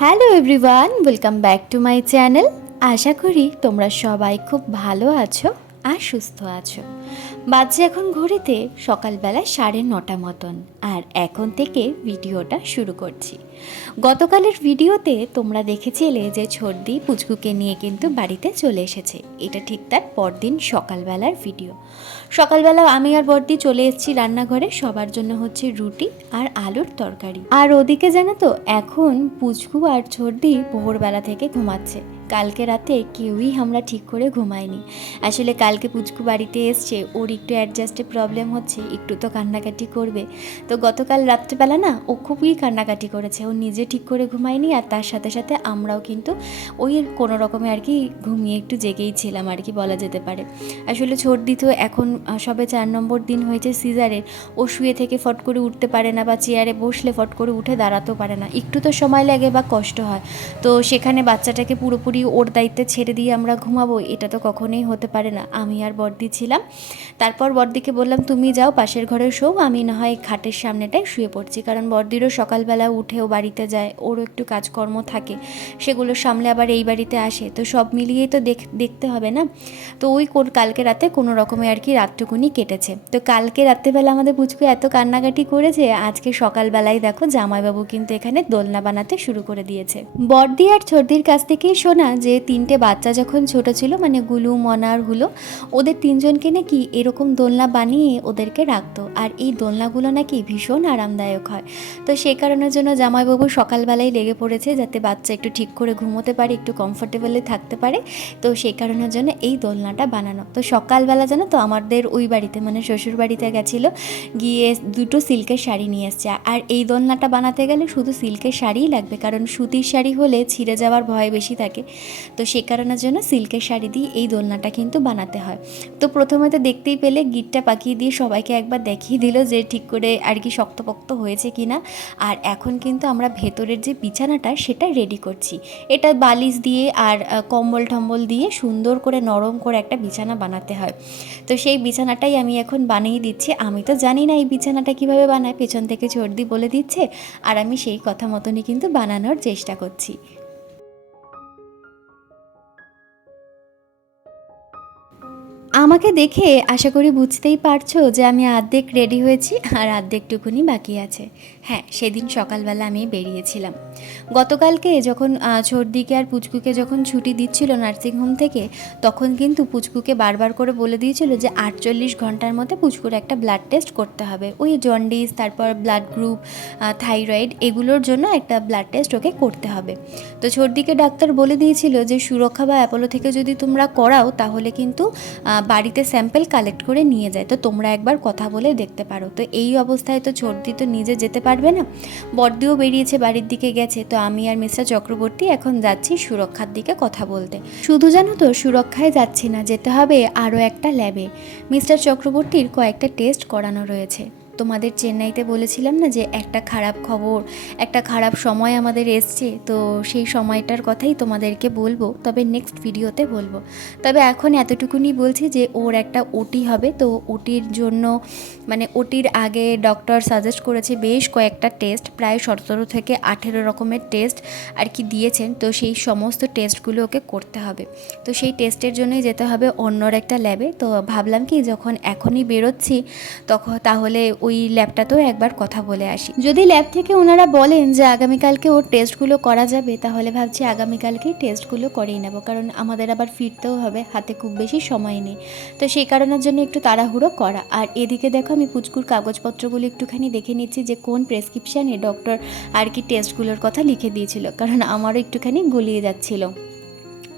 Hello everyone, welcome back to my channel. আশা করি তোমরা সবাই খুব ভালো আছো আর সুস্থ আছো। বাজে এখন ঘড়িতে সকালবেলা সাড়ে নটা মতন। আর এখন থেকে ভিডিওটা শুরু করছি। গতকালের ভিডিওতে তোমরা দেখেছিলে যে ছর্দি পুচকুকে নিয়ে কিন্তু বাড়িতে চলে এসেছে। এটা ঠিক তার পরদিন সকালবেলার ভিডিও। সকালবেলা আমি আর বর্দি চলে এসেছি রান্নাঘরে। সবার জন্য হচ্ছে রুটি আর আলুর তরকারি। আর ওদিকে জানো তো, এখন পুচকু আর ছর্দি ভোরবেলা থেকে ঘুমাচ্ছে। কালকে রাতে কেউই আমরা ঠিক করে ঘুমাইনি। আসলে কালকে পুচকু বাড়িতে এসছে, ওর একটু অ্যাডজাস্টে প্রবলেম হচ্ছে, একটু তো কান্নাকাটি করবে। তো গতকাল রাত্রেবেলা না, ও খুবই কান্নাকাটি করেছে, ও নিজে ঠিক করে ঘুমায়নি আর তার সাথে সাথে আমরাও কিন্তু ওই কোনো রকমে আর কি ঘুমিয়ে একটু জেগেই ছিলাম আর কি বলা যেতে পারে। আসলে সর্দি তো এখন সবে চার নম্বর দিন হয়েছে সিজারের ও শুয়ে থেকে ফট করে উঠতে পারে না বা চেয়ারে বসলে ফট করে উঠে দাঁড়াতেও পারে না। একটু তো সময় লাগে বা কষ্ট হয়। তো সেখানে বাচ্চাটাকে পুরোপুরি ওর দায়িত্বে ছেড়ে দিয়ে আমরা ঘুমাবো, এটা তো কখনোই হতে পারে না। আমি আর বর্দি ছিলাম। তারপর বর্দিকে বললাম, তুমি যাও, পাশের ঘরে শো। আমি না হয় খাটের সামনেটায় শুয়ে পড়ছি। কারণ বর্দিরও সকালবেলা উঠেও বাড়িতে যায়, ওরও একটু কাজকর্ম থাকে। সেগুলো সামলে আবার এই বাড়িতে আসে। তো সব মিলিয়েই তো দেখ, দেখতে হবে না? তো ওই কোন- কালকে রাতে কোনো রকমে আর কি রাতটুকুনি কেটেছে। তো কালকে রাত্রেবেলা আমাদের পুচকু এত কান্নাকাটি করেছে, আজকে সকালবেলায় দেখো, জামাইবাবু কিন্তু এখানে দোলনা বানাতে শুরু করে দিয়েছে। বর্দি আর ছর্দির কাছ থেকেই শোনা যে তিনটে বাচ্চা যখন ছোট ছিল মানে গুলু মনার হুলো, ওদের তিনজনকে নাকি এরকম দোলনা বানিয়ে ওদেরকে রাখতো। আর এই দোলনাগুলো নাকি ভীষণ আরামদায়ক হয়। তো সেই কারণের জন্য জামাইবাবু সকালবেলায় লেগে পড়েছে যাতে বাচ্চা একটু ঠিক করে ঘুমোতে পারে, একটু কমফোর্টেবলি থাকতে পারে। তো সেই কারণের জন্য এই দোলনাটা বানানো। তো সকালবেলা জানো তো, আমাদের ওই বাড়িতে মানে শ্বশুর বাড়িতে গেছিল, গিয়ে দুটো সিল্কের শাড়ি নিয়ে এসছে। আর এই দোলনাটা বানাতে গেলে শুধু সিল্কের শাড়িই লাগবে, কারণ সুতির শাড়ি হলে ছিঁড়ে যাওয়ার ভয় বেশি থাকে। তো সে কারণের জন্য সিল্কের শাড়ি দিয়ে এই দোলনাটা কিন্তু বানাতে হয়। তো প্রথমে তো দেখতেই পেলে, গিটটা পাকিয়ে দিয়ে সবাইকে একবার দেখিয়ে দিল যে ঠিক করে আর কি শক্তপোক্ত হয়েছে কি না আর এখন কিন্তু আমরা ভেতরের যে বিছানাটা, সেটা রেডি করছি। এটা বালিশ দিয়ে আর কম্বল টম্বল দিয়ে সুন্দর করে নরম করে একটা বিছানা বানাতে হয়। তো সেই বিছানাটাই আমি এখন বানিয়ে দিচ্ছি। আমি তো জানি না এই বিছানাটা কীভাবে বানায়, পেছন থেকে চর্দি বলে দিচ্ছে। আর আমি সেই কথা মতনই কিন্তু বানানোর চেষ্টা করছি। আমাকে দেখে আশা করি বুঝতেই পারছ যে আমি অর্ধেক রেডি হয়েছি আর অর্ধেকটুকুনি বাকি আছে। হ্যাঁ সেদিন সকালবেলা আমি বেরিয়েছিলাম। গতকালকে যখন আহ, ছোটদিকে আর পুচকুকে যখন ছুটি দিচ্ছিল নার্সিংহোম থেকে তখন কিন্তু পুচকুকে বারবার করে বলে দিয়েছিল যে আটচল্লিশ ঘণ্টার মধ্যে পুচকুর একটা ব্লাড টেস্ট করতে হবে। ওই জন্ডিস তারপর ব্লাড গ্রুপ থাইরয়েড এগুলোর জন্য একটা ব্লাড টেস্ট ওকে করতে হবে। তো ছোটদিকে ডাক্তার বলে দিয়েছিল যে সুরক্ষা বা অ্যাপোলো থেকে যদি তোমরা করাও তাহলে কিন্তু বাড়িতে স্যাম্পেল কালেক্ট করে নিয়ে যায়। তো তোমরা একবার কথা বলে দেখতে পারো। তো এই অবস্থায় তো ছর্দি তো নিজে যেতে পারবে না। বর্দিও বেরিয়েছে, বাড়ির দিকে গেছে। তো আমি আর মিস্টার চক্রবর্তী এখন যাচ্ছি সুরক্ষার দিকে কথা বলতে। শুধু জানো তো, সুরক্ষায় যাচ্ছি না, যেতে হবে আরও একটা ল্যাবে মিস্টার চক্রবর্তীর কয়েকটা টেস্ট করানো রয়েছে। তোমাদের চেন্নাইতে বলেছিলাম না যে একটা খারাপ খবর, একটা খারাপ সময় আমাদের এসছে, তো সেই সময়টার কথাই তোমাদেরকে বলব, তবে নেক্সট ভিডিওতে বলব। তবে এখন এতটুকুনি বলছি যে ওর একটা ওটি হবে, তো ওটির জন্য মানে ওটির আগে ডক্টর সাজেস্ট করেছে বেশ কয়েকটা টেস্ট প্রায় সতেরো থেকে আঠেরো রকমের টেস্ট আর কি দিয়েছেন, তো সেই সমস্ত টেস্টগুলো ওকে করতে হবে। তো সেই টেস্টের জন্যই যেতে হবে অন্যর একটা ল্যাবে তো ভাবলাম কি যখন এখনই বেরোচ্ছি তখন তাহলে ওই ল্যাবটাতেও একবার কথা বলে আসি। যদি ল্যাব থেকে ওনারা বলেন যে আগামীকালকে ওর টেস্টগুলো করা যাবে, তাহলে ভাবছি আগামীকালকেই টেস্টগুলো করেই নেব, কারণ আমাদের আবার ফিরতেও হবে, হাতে খুব বেশি সময় নেই। তো সেই কারণের জন্য একটু তাড়াহুড়ো করা। আর এদিকে দেখো আমি পুচকুর কাগজপত্রগুলো একটুখানি দেখে নিচ্ছি যে কোন প্রেসক্রিপশানে ডক্টর আর কি টেস্টগুলোর কথা লিখে দিয়েছিল, কারণ আমারও একটুখানি গুলিয়ে যাচ্ছিল।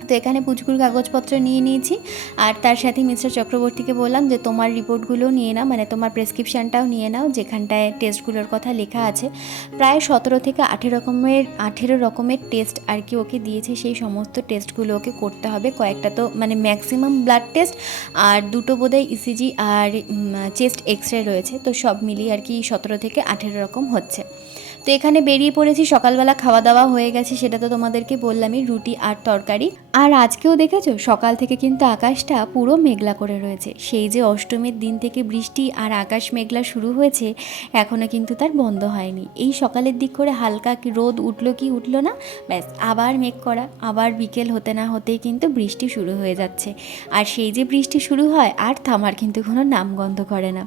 তো এখানে পুচকুর কাগজপত্র নিয়ে নিয়েছি। আর তার সাথে মিস্টার চক্রবর্তীকে বললাম যে, তোমার রিপোর্টগুলো নিয়ে নাও মানে তোমার প্রেসক্রিপশানটাও নিয়ে নাও, যেখানটায় টেস্টগুলোর কথা লেখা আছে। প্রায় সতেরো থেকে আঠেরো রকমের আঠেরো রকমের টেস্ট আর কি ওকে দিয়েছে। সেই সমস্ত টেস্টগুলো ওকে করতে হবে। কয়েকটা তো মানে ম্যাক্সিমাম ব্লাড টেস্ট আর দুটো বোধহয় ইসিজি আর চেস্ট এক্স রে রয়েছে। তো সব মিলিয়ে আর কি সতেরো থেকে আঠেরো রকম হচ্ছে। তো এখানে বেরিয়ে পড়েছি, সকালবেলা খাওয়া দাওয়া হয়ে গেছে, সেটা তো তোমাদেরকে বললামই, রুটি আর তরকারি। আর আজকেও দেখেছ, সকাল থেকে কিন্তু আকাশটা পুরো মেঘলা করে রয়েছে। সেই যে অষ্টমীর দিন থেকে বৃষ্টি আর আকাশ মেঘলা শুরু হয়েছে এখনও কিন্তু তার বন্ধ হয়নি। এই সকালের দিক করে হালকা কি রোদ উঠল কি উঠল না, ব্যাস, আবার মেঘ করা, আবার বিকেল হতে না হতেই কিন্তু বৃষ্টি শুরু হয়ে যাচ্ছে। আর সেই যে বৃষ্টি শুরু হয়, আর থামার কিন্তু কোনো নামগন্ধ করে না।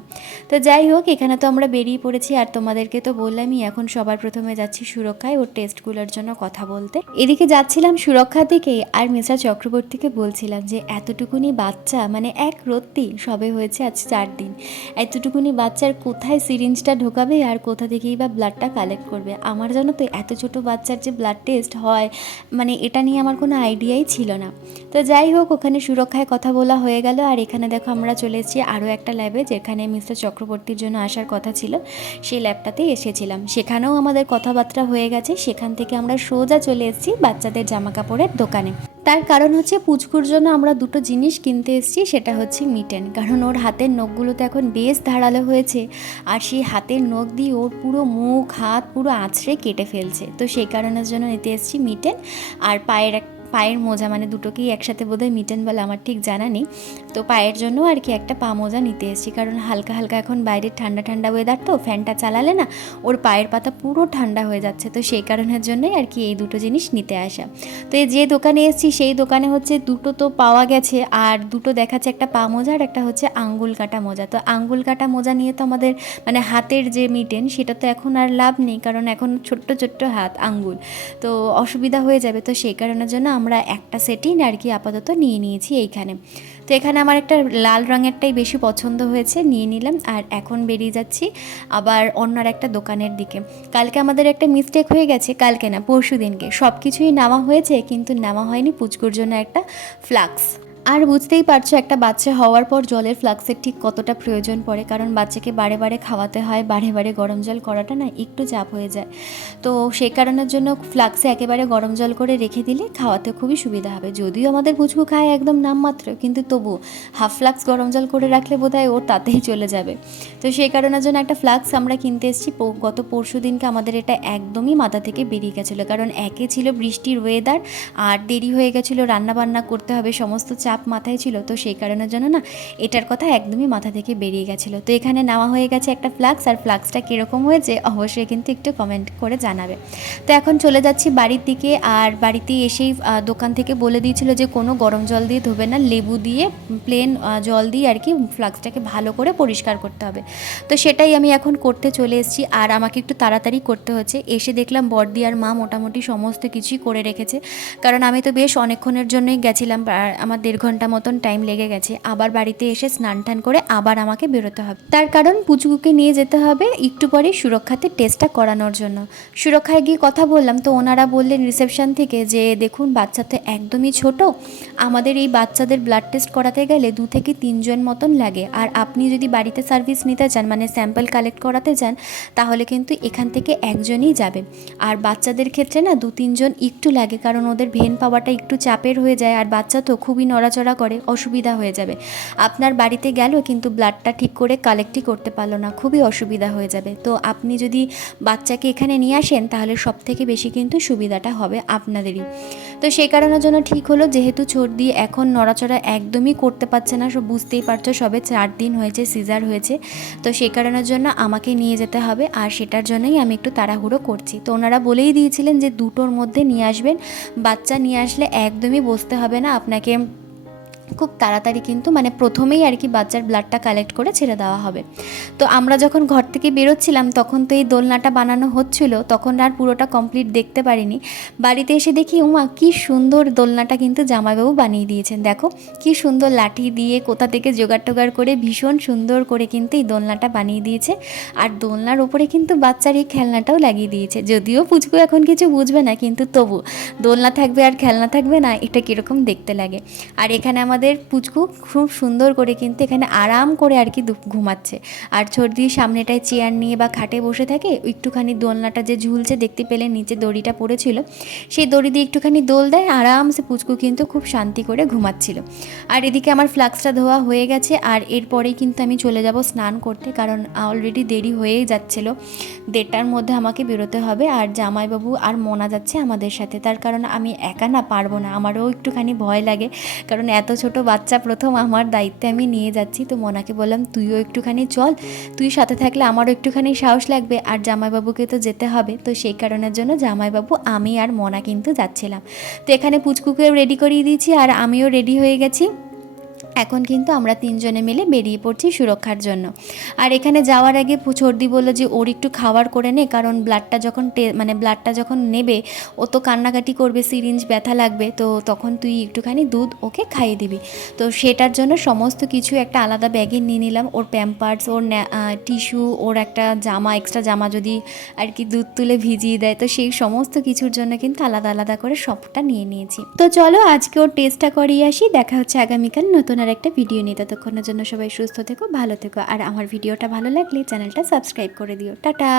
তো যাই হোক, এখানে তো আমরা বেরিয়ে পড়েছি, আর তোমাদেরকে তো বললামই, এখন সবার প্রথমে যাচ্ছি সুরক্ষায় ওর টেস্টগুলোর জন্য কথা বলতে। এদিকে যাচ্ছিলাম সুরক্ষার দিকে আর মিশ্রা চক্রবর্তীকে বলছিলাম যে, এতটুকুনি বাচ্চা মানে এক রত্তি সবে হয়েছে আজ চার দিন। এতটুকুনি বাচ্চার কোথায় সিরিঞ্জটা ঢোকাবে আর কোথা থেকেই বা ব্লাডটা কালেক্ট করবে? আমার জানো তো এত ছোট বাচ্চার যে ব্লাড টেস্ট হয় মানে এটা নিয়ে আমার কোনো আইডিয়াই ছিল না। তো যাই হোক, ওখানে সুরক্ষায় কথা বলা হয়ে গেল। আর এখানে দেখো আমরা চলে এসেছি আরও একটা ল্যাবে যেখানে মিস্টার চক্রবর্তীর জন্য আসার কথা ছিল। সেই ল্যাবটাতে এসেছিলাম। সেখানেও আমাদের কথাবার্তা হয়ে গেছে, সেখান থেকে আমরা সোজা চলে এসেছি বাচ্চাদের জামা কাপড়ের দোকানে। তার কারণ হচ্ছে পুচকুর জন্য আমরা দুটো জিনিস কিনতে এসেছি, সেটা হচ্ছে মিটেন কারণ ওর হাতের নখগুলো তো এখন বেশ ধারালো হয়েছে, আর সেই হাতের নখ দিয়ে ওর পুরো মুখ, হাত পুরো আঁচড়ে কেটে ফেলছে। তো সেই কারণের জন্য নিতে এসেছি মিটেন আর পায়ের এক পায়ের মোজা মানে দুটোকেই একসাথে বোধহয় মিটেন বলে আমার ঠিক জানা নেই। তো পায়ের জন্য আর কি একটা পা মোজা নিতে এসেছি। কারণ হালকা হালকা এখন বাইরের ঠান্ডা ঠান্ডা ওয়েদার তো, ফ্যানটা চালালে না ওর পায়ের পাতা পুরো ঠান্ডা হয়ে যাচ্ছে। তো সেই কারণের জন্যই আর কি এই দুটো জিনিস নিতে আসা। তো এই যে দোকানে এসেছি, সেই দোকানে হচ্ছে দুটো তো পাওয়া গেছে। আর দুটো দেখাচ্ছে একটা পা মোজা আর একটা হচ্ছে আঙ্গুল কাটা মোজা। তো আঙ্গুল কাটা মোজা নিয়ে তো আমাদের মানে হাতের যে মিটেন, সেটা তো এখন আর লাভ নেই। কারণ এখন ছোট্ট ছোট্ট হাত, আঙ্গুল। তো অসুবিধা হয়ে যাবে। তো সেই কারণের জন্য আমরা একটা সেটিং আর কি আপাতত নিয়ে নিয়েছি এইখানে। তো এখানে আমার একটা লাল রঙেরটাই বেশি পছন্দ হয়েছে, নিয়ে নিলাম আর এখন বেরিয়ে যাচ্ছি আবার অন্য একটা দোকানের দিকে। কালকে আমাদের একটা মিস্টেক হয়ে গেছে, কালকে না পরশু দিনকে সব কিছুই নেওয়া হয়েছে কিন্তু নেওয়া হয়নি পুচকুর জন্য একটা ফ্লাক্স আর বুঝতেই পারছ, একটা বাচ্চা হওয়ার পর জলের ফ্লাক্সের ঠিক কতটা প্রয়োজন পড়ে। কারণ বাচ্চাকে বারে বারে খাওয়াতে হয়, বারে বারে গরম জল করাটা না একটু চাপ হয়ে যায়। তো সেই কারণের জন্য ফ্লাক্সে একেবারে গরম জল করে রেখে দিলে খাওয়াতে খুবই সুবিধা হবে। যদিও আমাদের পুচকু খায় একদম নামমাত্র, কিন্তু তবু হাফ ফ্লাক্স গরম জল করে রাখলে বোধহয় ওর তাতেই চলে যাবে। তো সেই কারণের জন্য একটা ফ্লাক্স আমরা কিনতে এসেছি। গত পরশু দিনকে আমাদের এটা একদমই মাথা থেকে বেরিয়ে গেছিল। কারণ একে ছিল বৃষ্টির ওয়েদার আর দেরি হয়ে গেছিল রান্না বান্না করতে হবে, সমস্ত চাপ মাথায় ছিল, তো সেই কারণের জন্য না এটার কথা একদমই মাথা থেকে বেরিয়ে গেছিল। তো এখানে নেওয়া হয়ে গেছে একটা ফ্লাক্স, আর ফ্লাক্সটা কীরকম হয়েছে অবশ্যই কিন্তু একটু কমেন্ট করে জানাবে। তো এখন চলে যাচ্ছি বাড়ির দিকে, আর বাড়িতে এসেই দোকান থেকে বলে দিয়েছিল যে কোনো গরম জল দিয়ে ধোবে না, লেবু দিয়ে প্লেন জল দিয়ে আর কি ফ্লাক্সটাকে ভালো করে পরিষ্কার করতে হবে। তো সেটাই আমি এখন করতে চলে এসেছি, আর আমাকে একটু তাড়াতাড়ি করতে হচ্ছে। এসে দেখলাম বর্দি আর মা মোটামুটি সমস্ত কিছুই করে রেখেছে, কারণ আমি তো বেশ অনেকক্ষণের জন্যই গেছিলাম আমার দেড় ঘণ্টা মতন টাইম লেগে গেছে, আবার বাড়িতে এসে স্নান টান করে আবার আমাকে বেরোতে হবে। তার কারণ পুচকুকে নিয়ে যেতে হবে একটু পরে সুরক্ষাতে টেস্টটা করানোর জন্য। সুরক্ষায় গিয়ে কথা বললাম, তো ওনারা বললেন রিসেপশন থেকে যে, দেখুন, বাচ্চা তো একদমই ছোট। আমাদের এই বাচ্চাদের ব্লাড টেস্ট করাতে গেলে দু থেকে তিনজন মতন লাগে। আর আপনি যদি বাড়িতে সার্ভিস নিতে চান মানে স্যাম্পল কালেক্ট করাতে চান, তাহলে কিন্তু এখান থেকে একজনই যাবে। আর বাচ্চাদের ক্ষেত্রে না দু তিনজন একটু লাগে, কারণ ওদের ভেন পাওয়াটা একটু চাপের হয়ে যায়। আর বাচ্চা তো খুবই নড়াচড়া করে, অসুবিধা হয়ে যাবে। আপনার বাড়িতে গেল কিন্তু ব্লাডটা ঠিক করে কালেক্টই করতে পারল না, খুবই অসুবিধা হয়ে যাবে। তো আপনি যদি বাচ্চাকে এখানে নিয়ে আসেন, তাহলে সব থেকে বেশি কিন্তু সুবিধাটা হবে আপনাদেরই। তো সেই কারণের জন্য ঠিক হলো, যেহেতু সর্দি এখন নড়াচড়া একদমই করতে পারছে না, সব বুঝতেই পারছ, সবে চার দিন হয়েছে সিজার হয়েছে। তো সেই কারণের জন্য আমাকে নিয়ে যেতে হবে, আর সেটার জন্যই আমি একটু তাড়াহুড়ো করছি। তো ওনারা বলেই দিয়েছিলেন যে দুটোর মধ্যে নিয়ে আসবেন, বাচ্চা নিয়ে আসলে একদমই বসতে হবে না, আপনাকে খুব তাড়াতাড়ি কিন্তু মানে প্রথমেই আর কি বাচ্চার ব্লাডটা কালেক্ট করে ছেড়ে দেওয়া হবে। তো আমরা যখন ঘর থেকে বেরোচ্ছিলাম, তখন তো এই দোলনাটা বানানো হচ্ছিল, তখন আর পুরোটা কমপ্লিট দেখতে পারিনি। বাড়িতে এসে দেখি, উমা, কি সুন্দর দোলনাটা কিন্তু জামাইবাবু বানিয়ে দিয়েছেন। দেখো, কি সুন্দর লাঠি দিয়ে কোথা থেকে জোগাড় টোগাড় করে ভীষণ সুন্দর করে কিন্তু এই দোলনাটা বানিয়ে দিয়েছে। আর দোলনার ওপরে কিন্তু বাচ্চার এই খেলনাটাও লাগিয়ে দিয়েছে। যদিও পুচকু এখন কিছু বুঝবে না, কিন্তু তবু দোলনা থাকবে আর খেলনা থাকবে না, এটা কীরকম দেখতে লাগে। আর এখানে আমাদের আমাদের পুচকু খুব সুন্দর করে কিন্তু এখানে আরাম করে আর কি ঘুমাচ্ছে। আর সর্দির সামনেটায় চেয়ার নিয়ে বা খাটে বসে থাকে, একটুখানি দোলনাটা যে ঝুলছে দেখতে পেলে নিচে দড়িটা পড়েছিল, সেই দড়ি দিয়ে একটুখানি দোল দেয়, আরামসে পুচকু কিন্তু খুব শান্তি করে ঘুমাচ্ছিল। আর এদিকে আমার ফ্লাক্সটা ধোয়া হয়ে গেছে, আর এরপরেই কিন্তু আমি চলে যাব স্নান করতে, কারণ অলরেডি দেরি হয়েই যাচ্ছিল। দেড়টার মধ্যে আমাকে বেরোতে হবে, আর জামাইবাবু আর মোনা যাচ্ছে আমাদের সাথে। তার কারণ আমি একা না পারব না, আমারও একটুখানি ভয় লাগে, কারণ এত ছোট বাচ্চা প্রথম আমার দায়িত্বে আমি নিয়ে যাচ্ছি। তো মোনাকে বললাম, তুইও একটুখানি চল, তুই সাথে থাকলে আমারও একটুখানি সাহস লাগবে, আর জামাইবাবুকে তো যেতে হবে। তো সেই কারণের জন্য জামাইবাবু, আমি আর মোনা কিন্তু যাচ্ছিলাম। তো এখানে পুচকুকেও রেডি করিয়ে দিয়েছি, আর আমিও রেডি হয়ে গেছি। এখন কিন্তু আমরা তিনজনে মিলে বেরিয়ে পড়ছি সুরক্ষার জন্য। আর এখানে যাওয়ার আগে সর্দি বলল যে ওর একটু খাবার করে নে, কারণ ব্লাডটা যখন মানে ব্লাডটা যখন নেবে, ও তো কান্নাকাটি করবে, সিরিঞ্জ ব্যথা লাগবে, তো তখন তুই একটুখানি দুধ ওকে খাইয়ে দিবি। তো সেটার জন্য সমস্ত কিছু একটা আলাদা ব্যাগে নিয়ে নিলাম। ওর প্যাম্পার্স ওর টিস্যু ওর একটা জামা এক্সট্রা জামা যদি আর কি দুধ তুলে ভিজিয়ে দেয়, তো সেই সমস্ত কিছুর জন্য কিন্তু আলাদা আলাদা করে সবটা নিয়ে নিয়েছি। তো চলো আজকে ওর টেস্টটা করিয়ে আসি, দেখা হচ্ছে আগামীকাল নতুন আর একটা ভিডিও নিয়ে ততক্ষণের জন্য সবাই সুস্থ থেকো, ভালো থেকো। আর আমার ভিডিওটা ভালো লাগলে চ্যানেলটা সাবস্ক্রাইব করে দিও। টাটা!